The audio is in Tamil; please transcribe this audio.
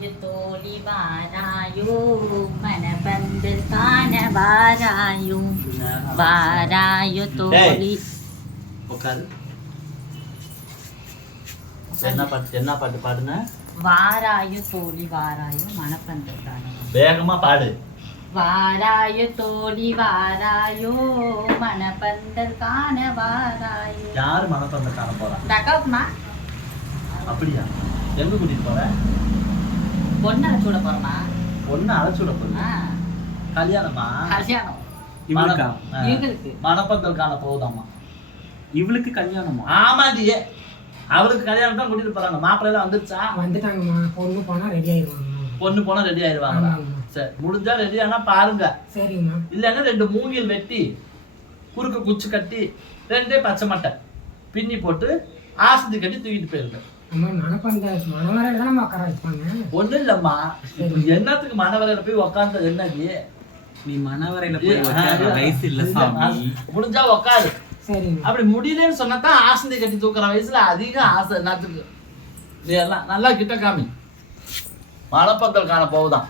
வாராயு தோழி வாராயோ மனபந்தல் காண வாராயு வாராயு தோழி. உட்காரு. என்ன பாட்டு பாடுங்க? வாராயு தோழி வாராயு மனபந்தல் காண. வேகமா பாடு. வாராயு தோழி வாராயோ மனபந்தல் காண வாராயோ. யாரு மனப்பந்தல் காண போறா? அக்காவுக்குமா? அப்படியா? எங்க கூட்டிட்டு போற? பொண்ணு அழைச்சு விட போறமா? பொண்ணு அழைச்சு விட போறா? கல்யாணமா? கல்யாணம். இவளுக்கா? இவங்களுக்கு மனப்பந்தல் காண போகுதாமா? இவளுக்கு கல்யாணமா? ஆமாடியே. அவளுக்கு கல்யாணம் தான் கூட்டிட்டு போறாங்க. மாப்பிள்ளை எல்லாம் வந்துருச்சா? வந்துட்டாங்கம்மா. பொண்ணு போனா ரெடி ஆயிடுவாங்க. பொண்ணு போனா ரெடி ஆயிடுவாங்க. சரி, முடிஞ்சா ரெடி ஆனா பாருங்க. சரிங்கம்மா. இல்லன்னா 2 மூங்கில் வெட்டி குறுக்க குச்சி கட்டி 2 பச்சை மட்டை பின்னி போட்டு ஆசந்தி கட்டி தூக்கிட்டு போயிருங்க. அம்மா மணவரையில தான் நம்ம உட்கார வைப்பாங்க. ஒண்ணும் இல்லம்மா, என்னத்துக்கு மணவரையில போய் உக்காந்து என்னது? நீ மணவரையில போய் உட்கார வயசு இல்ல சாமி. முடிஞ்சா உக்காரு. சரிங்க. அப்படி முடியலன்னு சொன்னாதான் ஆசந்தி கட்டி தூக்குற வயசுல அதிக ஆசை என்னத்துக்கு? நீ எல்லாம் நல்லா கிட்ட காமி. மணப்பந்தல் காண போகுதான்.